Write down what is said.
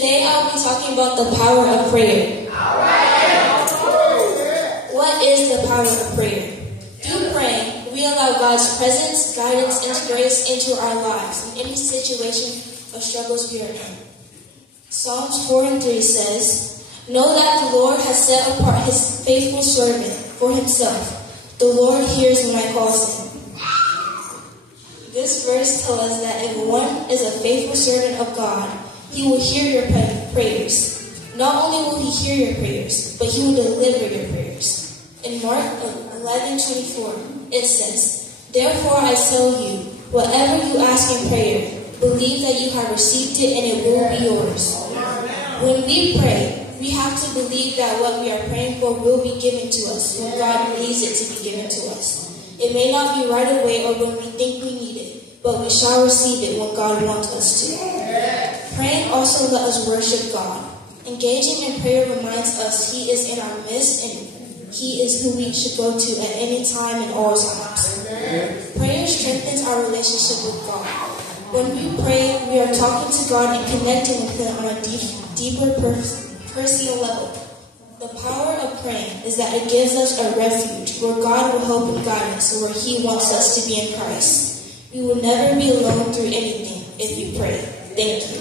Today I'll be talking about the power of prayer. What is the power of prayer? Through praying, we allow God's presence, guidance, and grace into our lives in any situation or struggles we are in. Psalms 4:3 says, "Know that the Lord has set apart his faithful servant for himself. The Lord hears when I call him." This verse tells us that if one is a faithful servant of God, he will hear your prayers. Not only will he hear your prayers, but he will deliver your prayers. In Mark 11:24, it says, "Therefore I tell you, whatever you ask in prayer, believe that you have received it and it will be yours." When we pray, we have to believe that what we are praying for will be given to us when God needs it to be given to us. It may not be right away or when we think we need it, but we shall receive it when God wants us to. Praying also let us worship God. Engaging in prayer reminds us He is in our midst and He is who we should go to at any time and all times. Prayer strengthens our relationship with God. When we pray, we are talking to God and connecting with Him on a deeper personal level. The power of praying is that it gives us a refuge where God will help and guide us where He wants us to be in Christ. We will never be alone through anything if we pray. Thank you.